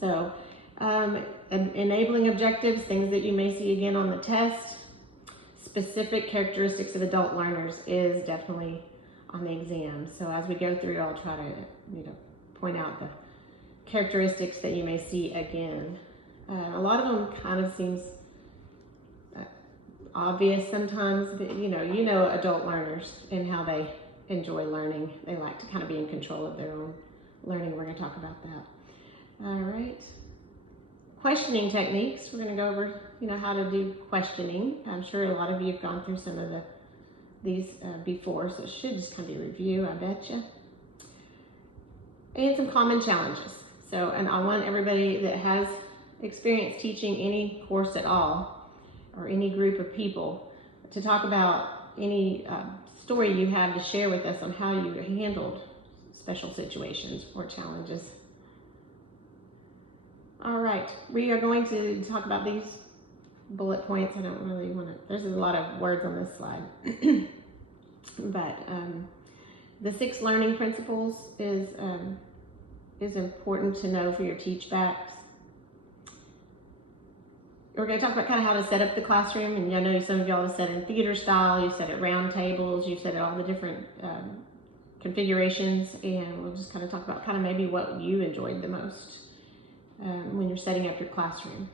So enabling objectives, things that you may see again on the test. Specific characteristics of adult learners is definitely on the exam. So as we go through, I'll try to point out the characteristics that you may see again. A lot of them kind of seems obvious sometimes, but you know adult learners and how they enjoy learning. They like to kind of be in control of their own learning. We're going to talk about that. All right. Questioning techniques. We're going to go over, how to do questioning. I'm sure a lot of you have gone through some of these before, so it should just kind of be a review, I bet you. And some common challenges. So, and I want everybody that has experience teaching any course at all, or any group of people, to talk about any story you have to share with us on how you handled special situations or challenges. All right, we are going to talk about these bullet points. I don't really want to, there's a lot of words on this slide. But the 6 learning principles is important to know for your teach backs. We're going to talk about kind of how to set up the classroom, and I know some of y'all have set in theater style, you've set it round tables, you've set it all the different configurations, and we'll just kind of talk about kind of maybe what you enjoyed the most when you're setting up your classroom.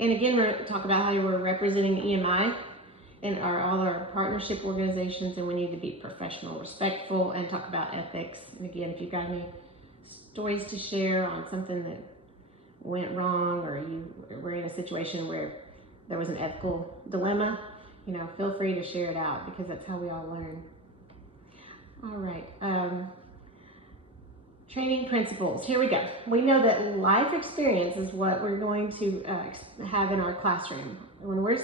And again, we're going to talk about how you were representing EMI and all our partnership organizations, and we need to be professional, respectful, and talk about ethics. And again, if you've got any stories to share on something that went wrong, or you were in a situation where there was an ethical dilemma, feel free to share it out, because that's how we all learn. All right. Training principles. Here we go. We know that life experience is what we're going to have in our classroom. When we're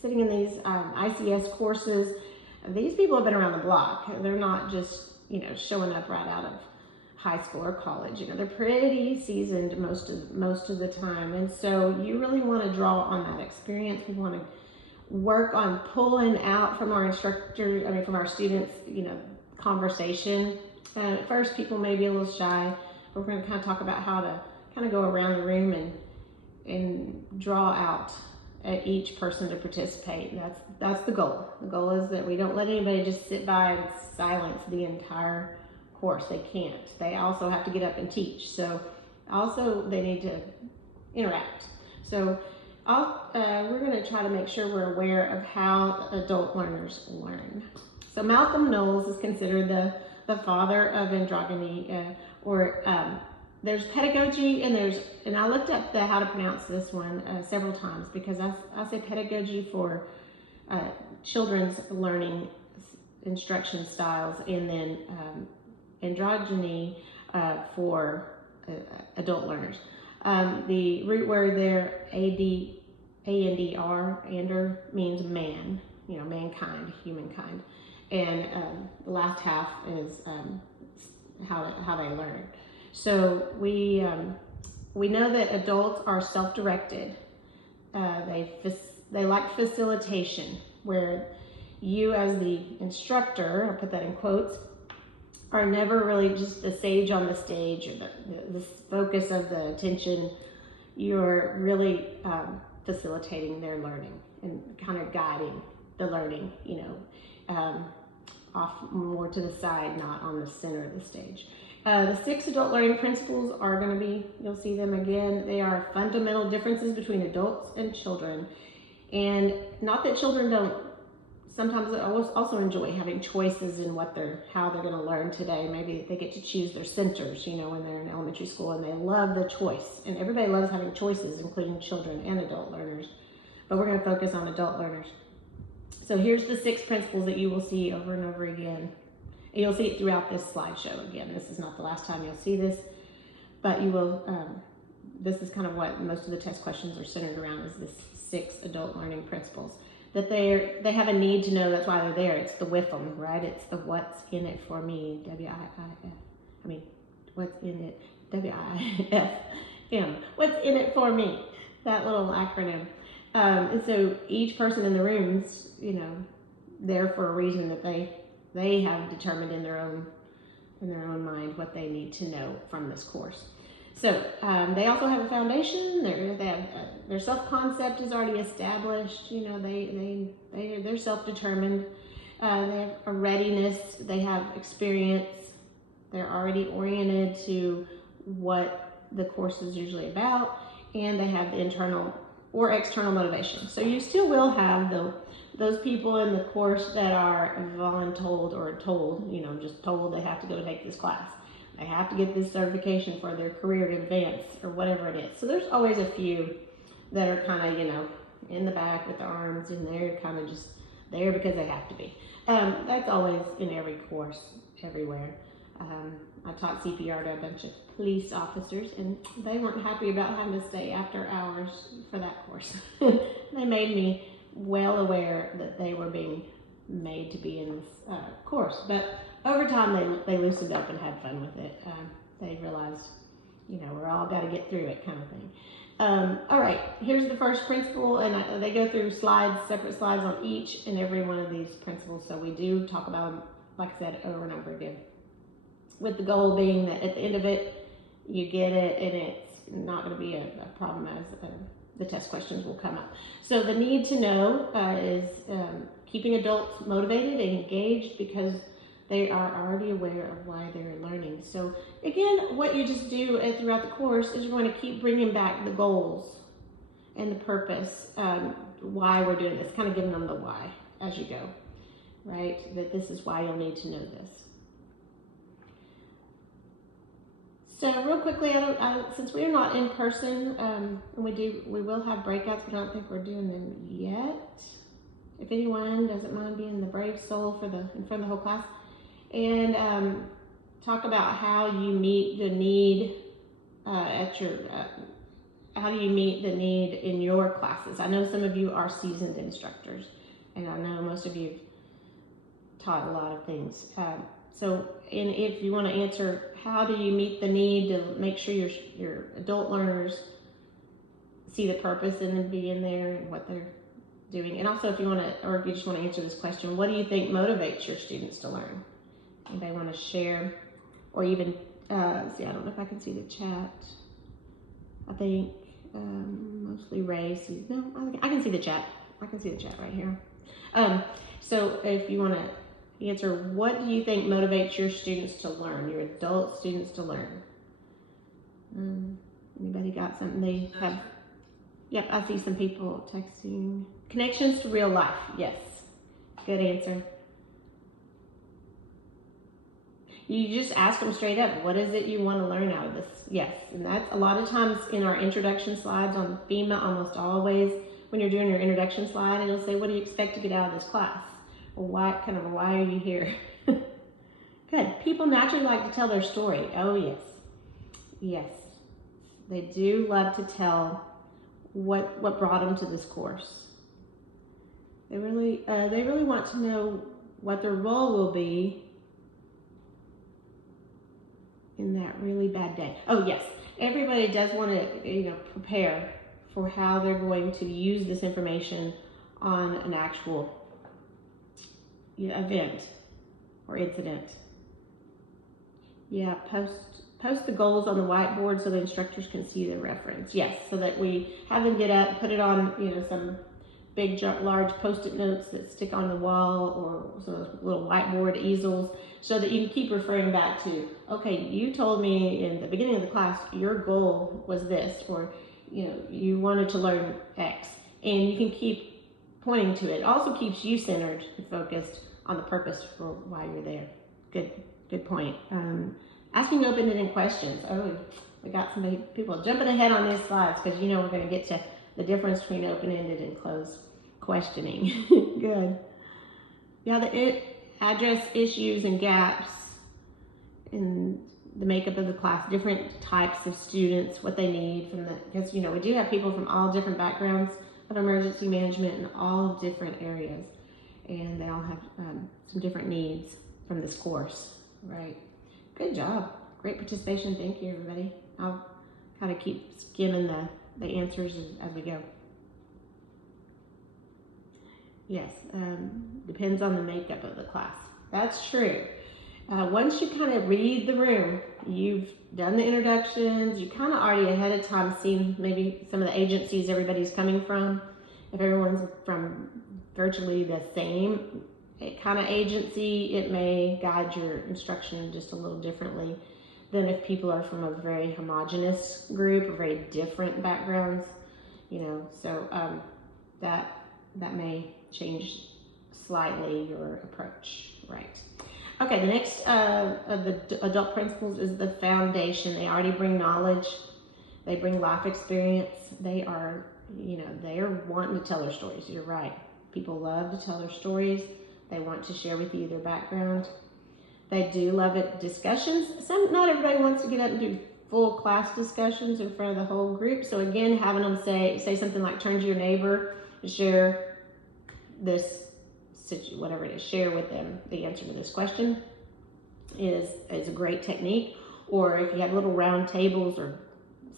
sitting in these ICS courses, these people have been around the block. They're not just, showing up right out of high school or college. They're pretty seasoned most of the time. And so you really want to draw on that experience. We want to work on pulling out from our instructors, from our students, conversation. And at first, people may be a little shy. We're going to kind of talk about how to kind of go around the room and draw out at each person to participate. That's the goal. The goal is that we don't let anybody just sit by in silence the entire course. They can't. They also have to get up and teach. So also they need to interact. So we're going to try to make sure we're aware of how adult learners learn. So Malcolm Knowles is considered the father of androgyny, there's pedagogy, and I looked up how to pronounce this one several times, because I say pedagogy for children's learning instruction styles, and then androgyny for adult learners. The root word there, A-N-D-R, ander, means man, mankind, humankind. And the last half is how they learn. So we know that adults are self-directed. They like facilitation, where you as the instructor, I'll put that in quotes, are never really just the sage on the stage, or the focus of the attention. You're really facilitating their learning and kind of guiding the learning, off more to the side, not on the center of the stage. The 6 adult learning principles are going to be, you'll see them again, they are fundamental differences between adults and children. And not that children don't sometimes also enjoy having choices in how they're going to learn today. Maybe they get to choose their centers, when they're in elementary school, and they love the choice. And everybody loves having choices, including children and adult learners. But we're going to focus on adult learners. So here's the 6 principles that you will see over and over again. And you'll see it throughout this slideshow again. This is not the last time you'll see this, but you will, this is kind of what most of the test questions are centered around, is this 6 adult learning principles. That they have a need to know, that's why they're there. It's the WIFM, right? It's the what's in it for me, W-I-I-F. What's in it, W-I-F-M. What's in it for me? That little acronym. And so each person in the room's, there for a reason that they have determined in their own mind what they need to know from this course. So they also have a foundation. Their self-concept is already established. You know, they're self-determined. They have a readiness. They have experience. They're already oriented to what the course is usually about, and they have the internal or external motivation. So you still will have those people in the course that are voluntold or told, you know, just told they have to go take this class. They have to get this certification for their career to advance or whatever it is. So there's always a few that are kind of, you know, in the back with their arms in there, kind of just there because they have to be. That's always in every course, everywhere. I taught CPR to a bunch of police officers, and they weren't happy about having to stay after hours for that course. They made me well aware that they were being made to be in this course. But over time, they loosened up and had fun with it. They realized, you know, we're all got to get through it kind of thing. All right, here's the first principle, and they go through separate slides on each and every one of these principles. So we do talk about them, like I said, over and over again, with the goal being that at the end of it, you get it, and it's not going to be a problem as the test questions will come up. So the need to know is keeping adults motivated and engaged because they are already aware of why they're learning. So again, what you just do throughout the course is you're going to keep bringing back the goals and the purpose, why we're doing this, kind of giving them the why as you go, right? That this is why you'll need to know this. So real quickly, since we're not in person, and we will have breakouts, but I don't think we're doing them yet. If anyone doesn't mind being the brave soul in front of the whole class, and talk about how you meet the need how do you meet the need in your classes? I know some of you are seasoned instructors, and I know most of you have taught a lot of things. And if you want to answer, how do you meet the need to make sure your adult learners see the purpose in them being there and what they're doing? And also, if you just want to answer this question, what do you think motivates your students to learn? Anybody want to share, or even see? I don't know if I can see the chat. I think mostly Ray. No, I can see the chat. I can see the chat right here. So if you want to answer, what do you think motivates your students to learn, your adult students to learn? Anybody got something they have? Yep, I see some people texting. Connections to real life. Yes, good answer. You just ask them straight up, what is it you want to learn out of this? Yes, and that's a lot of times in our introduction slides on FEMA, almost always, when you're doing your introduction slide, it'll say, what do you expect to get out of this class? Or why are you here? Good. People naturally like to tell their story. Oh, yes. Yes. They do love to tell what brought them to this course. They really want to know what their role will be in that really bad day. Oh, yes. Everybody does want to, prepare for how they're going to use this information on an actual event or incident. Yeah, post the goals on the whiteboard so the instructors can see the reference. Yes, so that we have them get up, put it on, some big, large Post-it notes that stick on the wall, or some of those little whiteboard easels, so that you can keep referring back to, okay, you told me in the beginning of the class your goal was this, or you wanted to learn X, and you can keep pointing to it. It also keeps you centered and focused on the purpose for why you're there. Good point. Asking open-ended questions. Oh, we got some people jumping ahead on these slides because we're going to get to the difference between open-ended and closed questioning. Good. Yeah, address issues and gaps in the makeup of the class, different types of students, what they need because we do have people from all different backgrounds of emergency management in all different areas, and they all have some different needs from this course, right? Good job. Great participation. Thank you, everybody. I'll kind of keep skimming the answers as we go. Yes, depends on the makeup of the class. That's true. Once you kind of read the room, you've done the introductions, you kind of already ahead of time seen maybe some of the agencies everybody's coming from. If everyone's from virtually the same kind of agency, it may guide your instruction just a little differently than if people are from a very homogenous group or very different backgrounds, you know, so that may change slightly your approach, right? Okay, the next of the adult principles is the foundation. They already bring knowledge, they bring life experience, they are, you know, they are wanting to tell their stories. You're right. People love to tell their stories. They want to share with you their background. They do love it. Discussions. Not everybody wants to get up and do full class discussions in front of the whole group. So again, having them say something like, turn to your neighbor and share this, whatever it is, share with them the answer to this question is a great technique. Or if you have little round tables or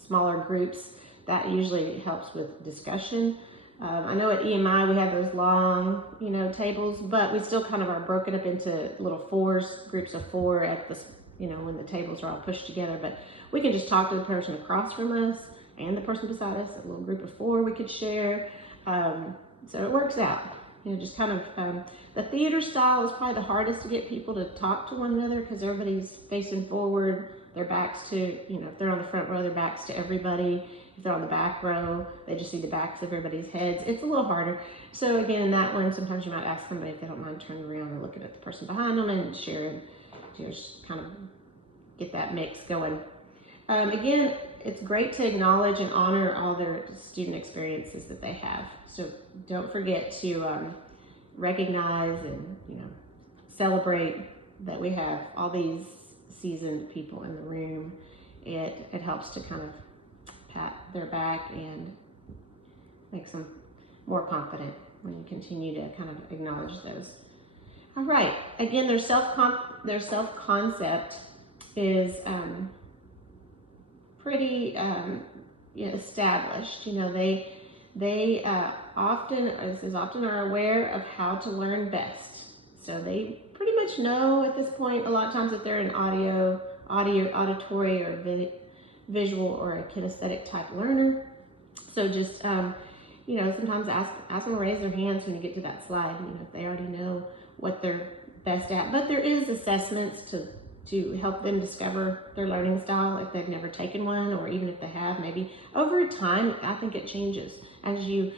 smaller groups, that usually helps with discussion. I know at EMI we have those long, you know, tables, but we still kind of are broken up into little groups of 4 at the, you know, when the tables are all pushed together. But we can just talk to the person across from us and the person beside us. A little group of 4 we could share. So it works out. You know, just kind of the theater style is probably the hardest to get people to talk to one another because everybody's facing forward, their backs to, you know, if they're on the front row, their backs to everybody. If they're on the back row, they just see the backs of everybody's heads. It's a little harder. So again, in that one, sometimes you might ask somebody if they don't mind turning around and looking at the person behind them and sharing, just kind of get that mix going. Again, it's great to acknowledge and honor all their student experiences that they have. So don't forget to recognize and, you know, celebrate that we have all these seasoned people in the room. It helps to kind of pat their back and makes them more confident when you continue to kind of acknowledge those. All right, again, their self-concept is pretty established. You know, they often are aware of how to learn best. So they pretty much know at this point, a lot of times, if they're an auditory or visual or a kinesthetic type learner. So just, you know, sometimes ask them to raise their hands when you get to that slide, you know, if they already know what they're best at. But there is assessments to help them discover their learning style if they've never taken one, or even if they have, maybe over time. I think it changes as you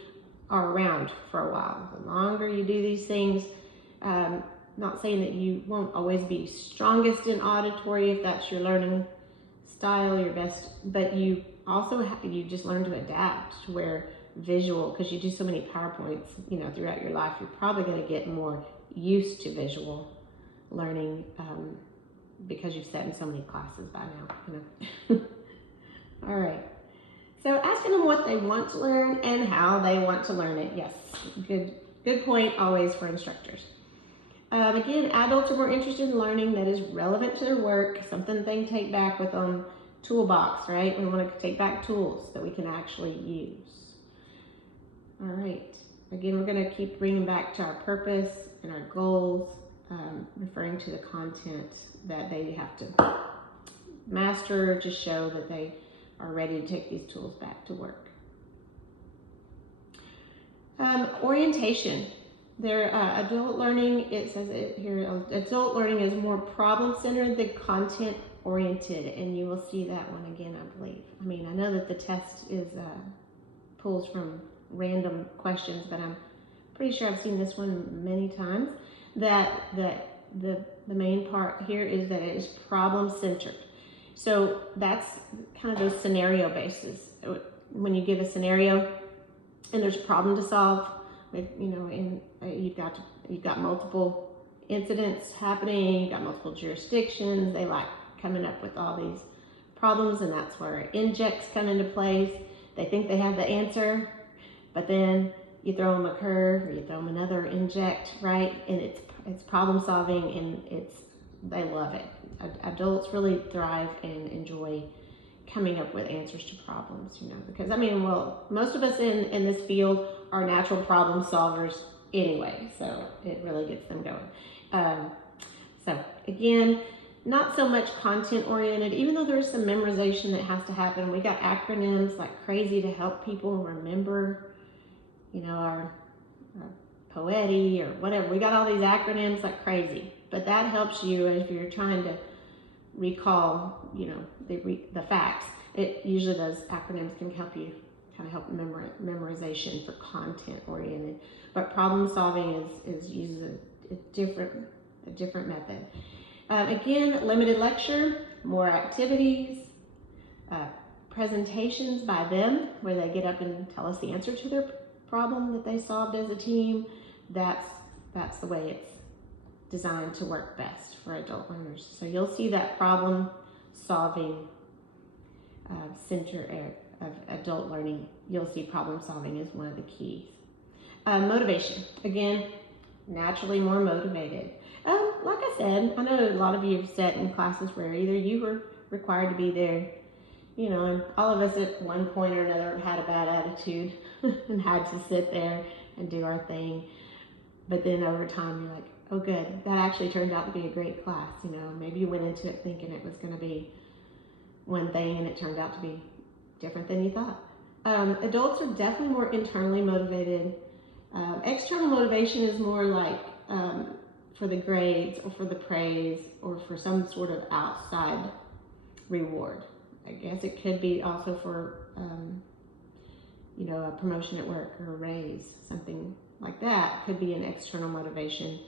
are around for a while. The longer you do these things, not saying that you won't always be strongest in auditory if that's your learning style, your best, but you also you just learn to adapt to where visual, because you do so many PowerPoints, you know, throughout your life, you're probably going to get more used to visual learning because you've sat in so many classes by now, you know. All right. So asking them what they want to learn and how they want to learn it. Yes, good point always for instructors. Again, adults are more interested in learning that is relevant to their work, something they can take back with them. Toolbox, right? We want to take back tools that we can actually use. All right. Again, we're going to keep bringing back to our purpose and our goals, referring to the content that they have to master to show that they are ready to take these tools back to work. Orientation. Their adult learning, it says it here, adult learning is more problem-centered than content-oriented, and you will see that one again, I believe. I mean, I know that the test is pulls from random questions, but I'm pretty sure I've seen this one many times, that the main part here is that it is problem-centered. So that's kind of those scenario bases. When you give a scenario and there's a problem to solve, with, you know, and you've got multiple incidents happening, you've got multiple jurisdictions, they like coming up with all these problems, and that's where injects come into place. They think they have the answer, but then you throw them a curve or you throw them another inject, right? And it's problem solving, and they love it. Adults really thrive and enjoy coming up with answers to problems, you know, because I mean, well, most of us in this field are natural problem solvers anyway, so it really gets them going. So again, not so much content oriented, even though there's some memorization that has to happen. We got acronyms like crazy to help people remember, you know, our POETI or whatever. We got all these acronyms like crazy, but that helps you if you're trying to recall, you know, the facts. It usually, those acronyms can help you kind of help memorization for content oriented, but problem solving uses a different method. Again, limited lecture, more activities, presentations by them where they get up and tell us the answer to their problem that they solved as a team. That's the way it's designed to work best for adult learners. So you'll see that problem solving center of adult learning. You'll see problem solving as one of the keys. Motivation, again, naturally more motivated. Like I said, I know a lot of you have sat in classes where either you were required to be there, you know, and all of us at one point or another had a bad attitude and had to sit there and do our thing. But then over time, you're like, oh good, that actually turned out to be a great class. You know, maybe you went into it thinking it was going to be one thing and it turned out to be different than you thought. Adults are definitely more internally motivated. External motivation is more like for the grades or for the praise or for some sort of outside reward. I guess it could be also for, you know, a promotion at work or a raise, something like that could be an external motivation.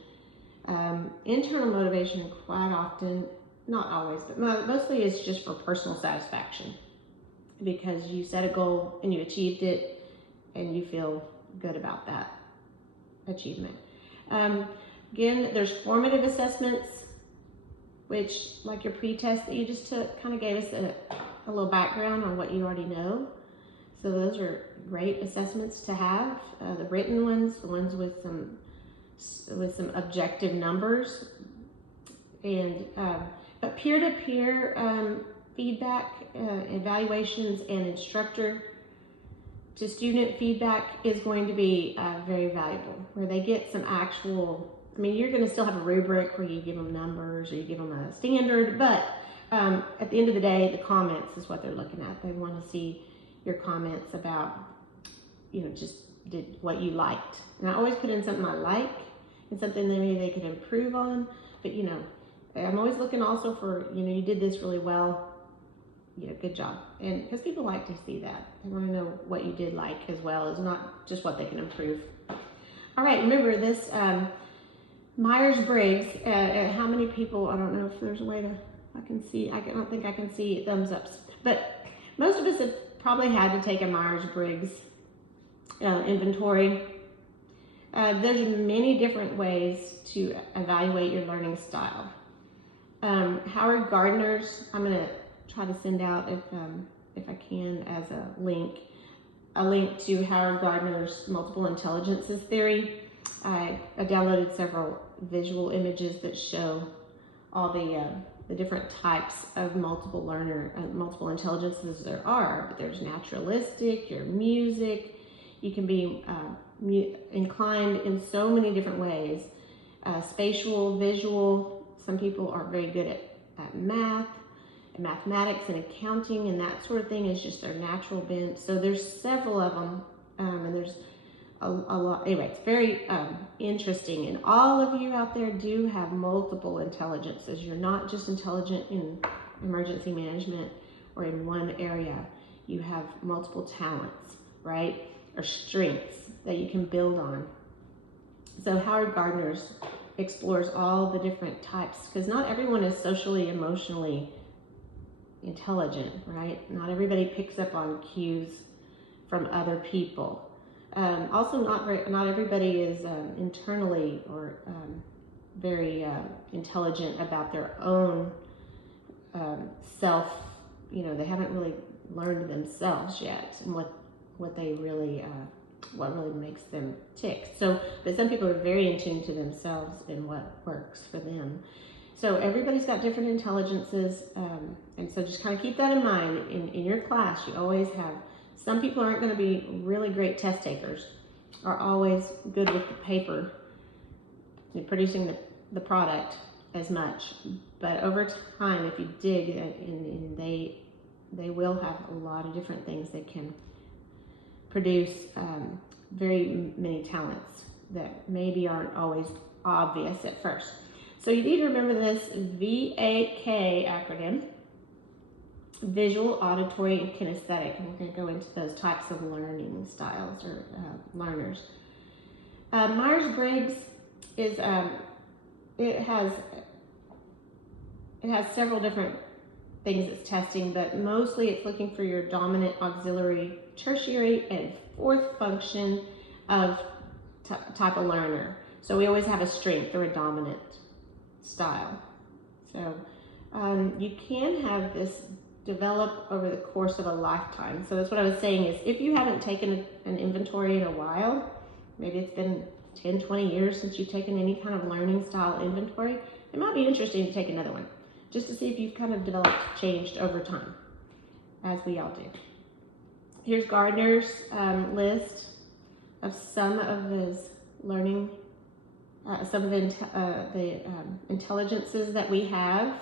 Internal motivation quite often, not always, but mostly is just for personal satisfaction because you set a goal and you achieved it and you feel good about that achievement. Again, there's formative assessments, which, like your pre-test that you just took, kind of gave us a little background on what you already know. So those are great assessments to have. The written ones, the ones with some objective numbers, and but peer-to-peer feedback, evaluations, and instructor to student feedback is going to be very valuable, where they get some actual. I mean, you're going to still have a rubric where you give them numbers or you give them a standard, but at the end of the day, the comments is what they're looking at. They want to see your comments about, you know, just what you liked. And I always put in something I like and something that maybe they could improve on. But, you know, I'm always looking also for, you know, you did this really well. You know, good job. And because people like to see that. They want to know what you did like as well as not just what they can improve. All right, remember this Myers-Briggs, how many people, I don't know if there's a way to, I don't think I can see thumbs ups, but most of us have probably had to take a Myers-Briggs inventory. There's many different ways to evaluate your learning style. Howard Gardner's, I'm going to try to send out, if I can, as a link to Howard Gardner's multiple intelligences theory. I downloaded several visual images that show all the different types of multiple intelligences there are. But there's naturalistic, your music. You can be inclined in so many different ways. Spatial, visual. Some people are very good at math, and mathematics, and accounting, and that sort of thing is just their natural bent. So there's several of them, and there's a lot. Anyway, it's very interesting, and all of you out there do have multiple intelligences. You're not just intelligent in emergency management or in one area. You have multiple talents, right, or strengths that you can build on. So Howard Gardner's explores all the different types, because not everyone is socially, emotionally intelligent, right? Not everybody picks up on cues from other people. Also, not everybody is internally or very intelligent about their own self. You know, they haven't really learned themselves yet, and what they really what really makes them tick. So, but some people are very in tune to themselves and what works for them. So everybody's got different intelligences, and so just kind of keep that in mind. In your class, you always have, some people aren't going to be really great test takers, are always good with the paper, producing the product, as much, but over time, if you dig, and they will have a lot of different things that can produce very many talents that maybe aren't always obvious at first. So you need to remember this VAK acronym: visual, auditory, and kinesthetic. And we're going to go into those types of learning styles or learners. Myers-Briggs is it has several different things it's testing, but mostly it's looking for your dominant, auxiliary, tertiary, and fourth function of type of learner. So we always have a strength or a dominant style. So you can have this develop over the course of a lifetime. So that's what I was saying is, if you haven't taken an inventory in a while, maybe it's been 10, 20 years since you've taken any kind of learning style inventory, it might be interesting to take another one, just to see if you've kind of developed, changed over time, as we all do. Here's Gardner's list of some of his learning, some of the intelligences that we have,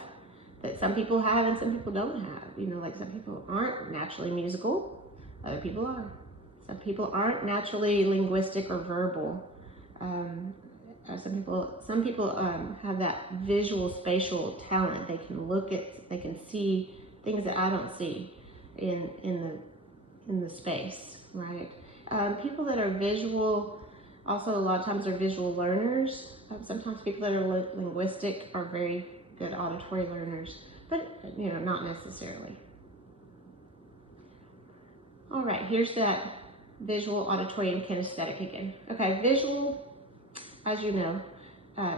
that some people have and some people don't have. You know, like some people aren't naturally musical, other people are. Some people aren't naturally linguistic or verbal. Some people have that visual spatial talent. They can they can see things that I don't see in the space, right? People that are visual also a lot of times are visual learners. Sometimes people that are linguistic are very good auditory learners, but you know, not necessarily. All right, here's that visual, auditory, and kinesthetic again. Okay, visual, as you know,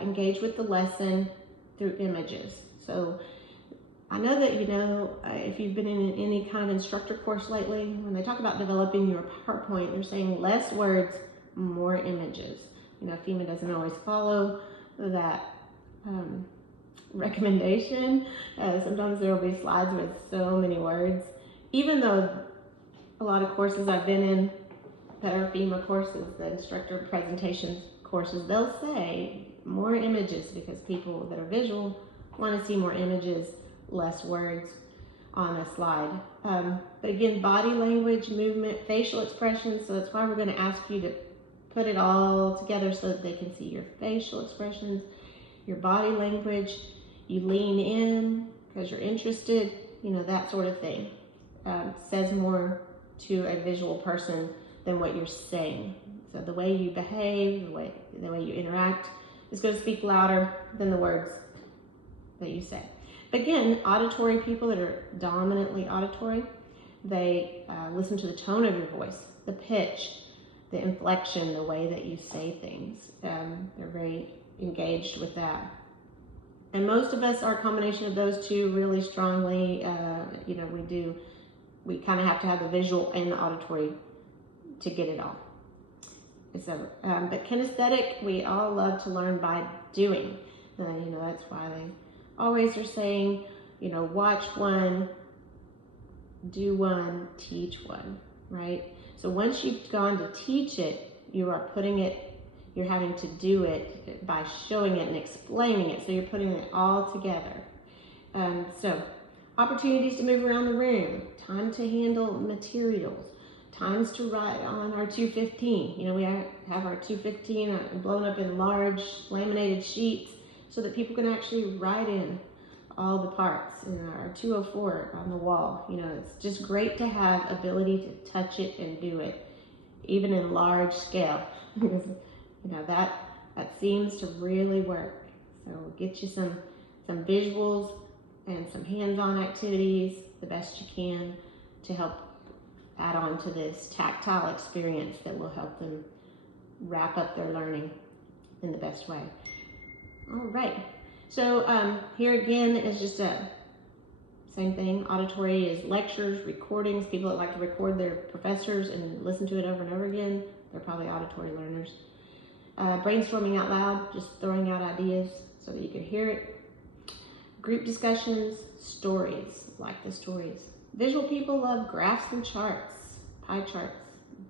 engage with the lesson through images. So I know that, you know, if you've been in any kind of instructor course lately, when they talk about developing your PowerPoint, they're saying less words, more images. You know, FEMA doesn't always follow that recommendation. Sometimes there will be slides with so many words, even though a lot of courses I've been in that are FEMA courses, the instructor presentations courses, they'll say more images because people that are visual want to see more images, less words on a slide. But again, body language, movement, facial expressions, so that's why we're going to ask you to put it all together so that they can see your facial expressions, your body language, you lean in because you're interested, you know, that sort of thing. Says more to a visual person than what you're saying. So the way you behave, the way you interact is going to speak louder than the words that you say. Again, auditory people that are dominantly auditory, they listen to the tone of your voice, the pitch, the inflection, the way that you say things. They're very engaged with that. And most of us are a combination of those two really strongly. You know, we kind of have to have the visual and the auditory to get it all. So, but kinesthetic, we all love to learn by doing. You know, that's why they always are saying, you know, watch one, do one, teach one, right? So once you've gone to teach it, you are putting it, you're having to do it by showing it and explaining it. So you're putting it all together. So opportunities to move around the room, time to handle materials, times to write on our 215. You know, we have our 215 blown up in large laminated sheets so that people can actually write in all the parts, in our 204 on the wall. You know, it's just great to have ability to touch it and do it, even in large scale, because you know that seems to really work. So we'll get you some visuals and some hands-on activities the best you can to help add on to this tactile experience that will help them wrap up their learning in the best way. All right, so here again is just a same thing. Auditory is lectures, recordings. People that like to record their professors and listen to it over and over again, they're probably auditory learners. Brainstorming out loud, just throwing out ideas so that you can hear it. Group discussions, stories, like the stories. Visual people love graphs and charts, pie charts,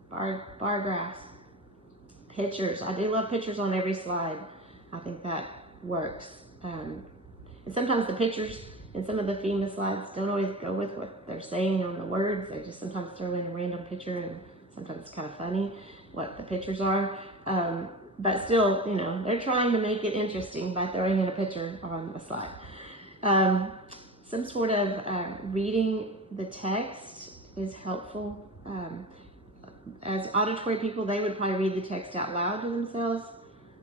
bar graphs, pictures. I do love pictures on every slide. I think that works. And sometimes the pictures in some of the FEMA slides don't always go with what they're saying on the words. They just sometimes throw in a random picture, and sometimes it's kind of funny what the pictures are. But still, you know, they're trying to make it interesting by throwing in a picture on the slide. Some sort of reading the text is helpful. As auditory people, they would probably read the text out loud to themselves.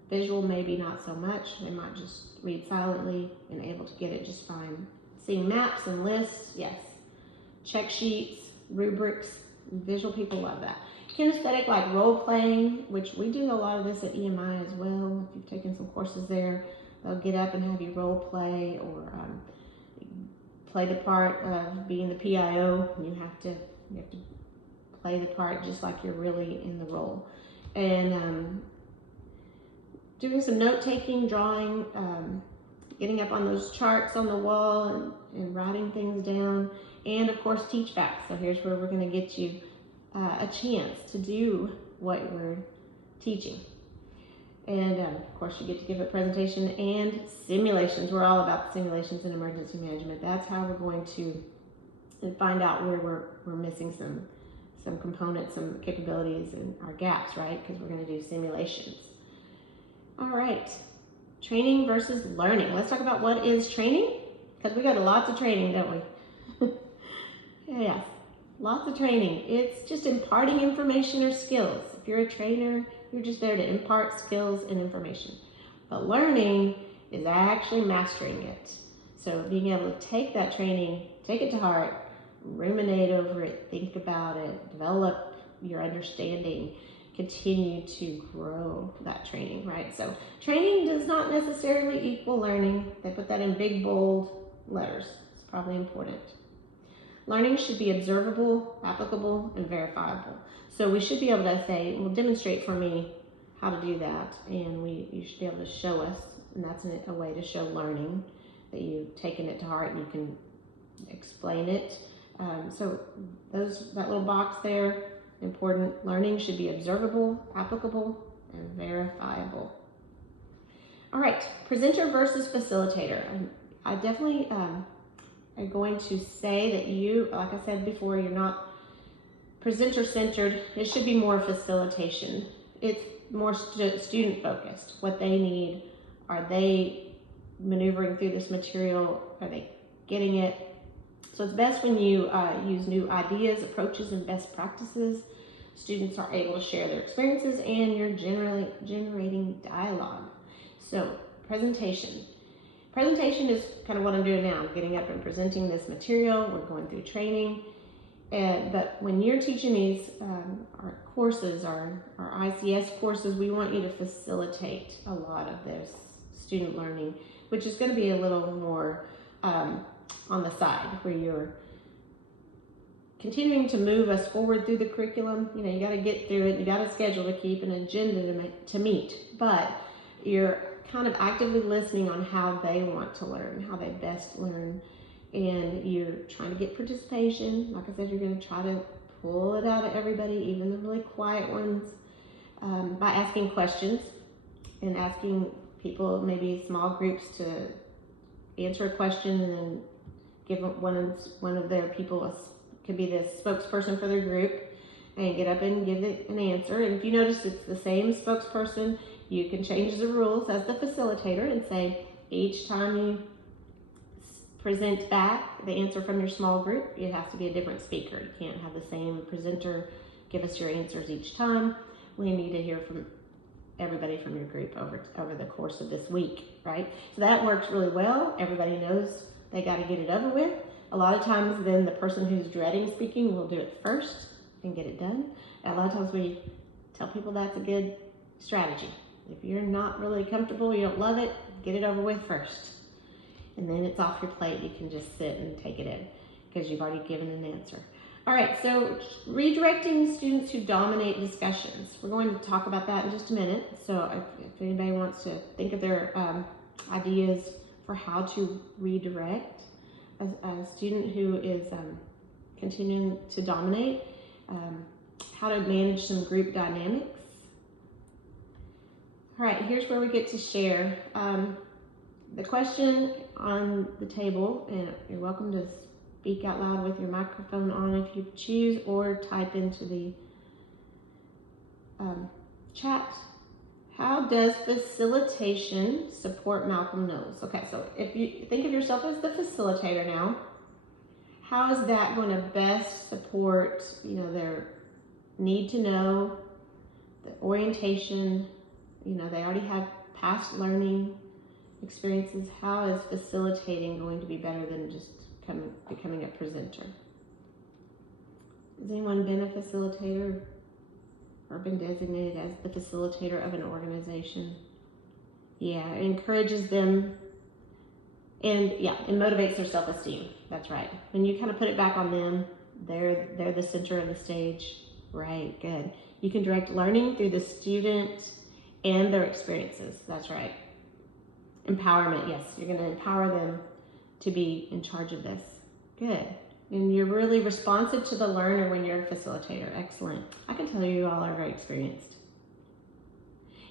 Visual, maybe not so much. They might just read silently and able to get it just fine. Seeing maps and lists, yes. Check sheets, rubrics, visual people love that. Kinesthetic, like role playing, which we do a lot of this at EMI as well. If you've taken some courses there, they'll get up and have you role play or play the part of being the PIO. You have to play the part just like you're really in the role. And doing some note-taking, drawing, getting up on those charts on the wall and writing things down, and of course teach back. So here's where we're going to get you a chance to do what we're teaching. And of course you get to give a presentation and simulations. We're all about simulations and emergency management. That's how we're going to find out where we're missing some components, some capabilities, and our gaps, right? Because we're going to do simulations. All right, training versus learning. Let's talk about what is training, because we got lots of training, don't we? Yes, lots of training. It's just imparting information or skills. If you're a trainer, you're just there to impart skills and information. But learning is actually mastering it. So being able to take that training, take it to heart, ruminate over it, think about it, develop your understanding, continue to grow that training, right? So training does not necessarily equal learning. They put that in big, bold letters. It's probably important. Learning should be observable, applicable, and verifiable. So we should be able to say, well, demonstrate for me how to do that. And you should be able to show us, and that's a way to show learning, that you've taken it to heart and you can explain it. So that little box there, important. Learning should be observable, applicable, and verifiable. All right, presenter versus facilitator. I definitely am going to say that you, like I said before, you're not presenter-centered. It should be more facilitation. It's more student-focused. What they need, are they maneuvering through this material? Are they getting it? So it's best when you use new ideas, approaches, and best practices. Students are able to share their experiences and you're generating dialogue. So presentation. Presentation is kind of what I'm doing now. I'm getting up and presenting this material. We're going through training. But when you're teaching these our courses, our ICS courses, we want you to facilitate a lot of this student learning, which is going to be a little more on the side, where you're continuing to move us forward through the curriculum. You know, you got to get through it. You got a schedule to keep, an agenda to meet, but you're kind of actively listening on how they want to learn, how they best learn, and you're trying to get participation. Like I said, you're going to try to pull it out of everybody, even the really quiet ones, by asking questions and asking people, maybe small groups, to answer a question and then give one of their people could be the spokesperson for their group and get up and give it an answer. And if you notice it's the same spokesperson, you can change the rules as the facilitator and say, each time you present back the answer from your small group, it has to be a different speaker. You can't have the same presenter give us your answers each time. We need to hear from everybody from your group over the course of this week, right? So that works really well. Everybody knows they got to get it over with. A lot of times then the person who's dreading speaking will do it first and get it done. And a lot of times we tell people that's a good strategy. If you're not really comfortable, you don't love it, get it over with first. And then it's off your plate. You can just sit and take it in because you've already given an answer. All right, so redirecting students who dominate discussions. We're going to talk about that in just a minute. So if anybody wants to think of their ideas for how to redirect a student who is continuing to dominate, how to manage some group dynamics. All right, here's where we get to share. the question on the table, and you're welcome to speak out loud with your microphone on if you choose, or type into the chat. How does facilitation support Malcolm Knowles? Okay, so if you think of yourself as the facilitator now, how is that going to best support, their need to know, the orientation, they already have past learning experiences. How is facilitating going to be better than just becoming a presenter? Has anyone been a facilitator or been designated as the facilitator of an organization? Yeah, it encourages them, and it motivates their self-esteem. That's right. When you kind of put it back on them, they're the center of the stage. Right, good. You can direct learning through the student and their experiences. That's right. Empowerment, yes. You're going to empower them to be in charge of this. Good. And you're really responsive to the learner when you're a facilitator. Excellent. I can tell you all are very experienced.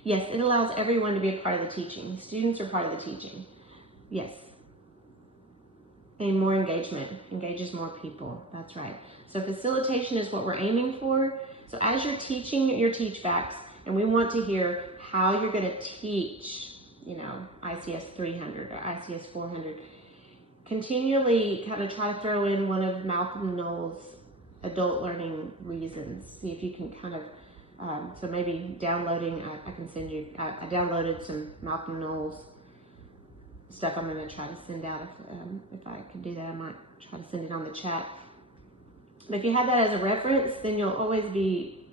Yes, it allows everyone to be a part of the teaching. Students are part of the teaching. Yes. And more engagement. Engages more people. That's right. So facilitation is what we're aiming for. So as you're teaching your teach backs, and we want to hear how you're going to teach, ICS 300 or ICS 400, continually kind of try to throw in one of Malcolm Knowles' adult learning reasons. See if you can kind of, so maybe downloading, I can send you, I downloaded some Malcolm Knowles stuff I'm going to try to send out. If I could do that, I might try to send it on the chat. But if you have that as a reference, then you'll always be,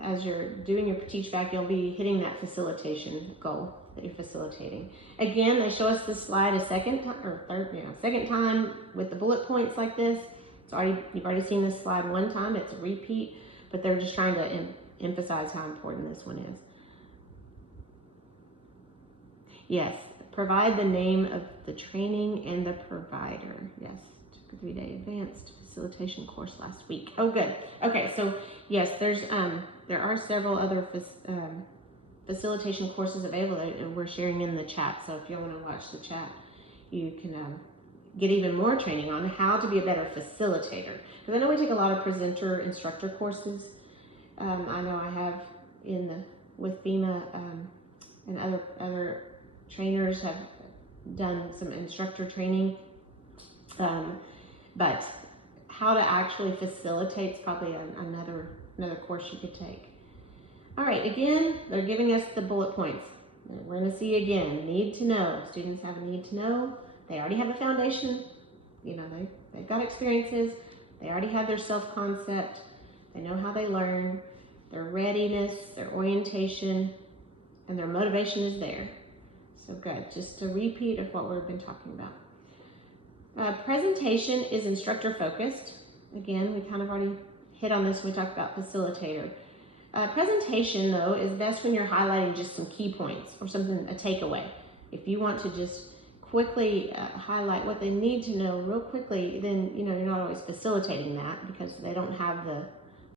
as you're doing your teach back, you'll be hitting that facilitation goal that you're facilitating. Again, they show us this slide a second time with the bullet points like this. You've already seen this slide one time. It's a repeat, but they're just trying to emphasize how important this one is. Yes, provide the name of the training and the provider. Yes, took a 3-day advanced facilitation course last week. Oh, good. Okay, so yes, there are several other facilitation courses available, and we're sharing in the chat. So if you want to watch the chat, you can get even more training on how to be a better facilitator. Because I know we take a lot of presenter instructor courses. I know I have with FEMA and other trainers have done some instructor training, but how to actually facilitate is probably another course you could take. All right, again, they're giving us the bullet points. We're going to see again, need to know. Students have a need to know. They already have a foundation. They've got experiences. They already have their self-concept. They know how they learn. Their readiness, their orientation, and their motivation is there. So good. Just a repeat of what we've been talking about. Presentation is instructor focused. Again, we kind of already hit on this when we talked about facilitator. Presentation, though, is best when you're highlighting just some key points or something, a takeaway. If you want to just quickly highlight what they need to know real quickly, then you're not always facilitating that because they don't have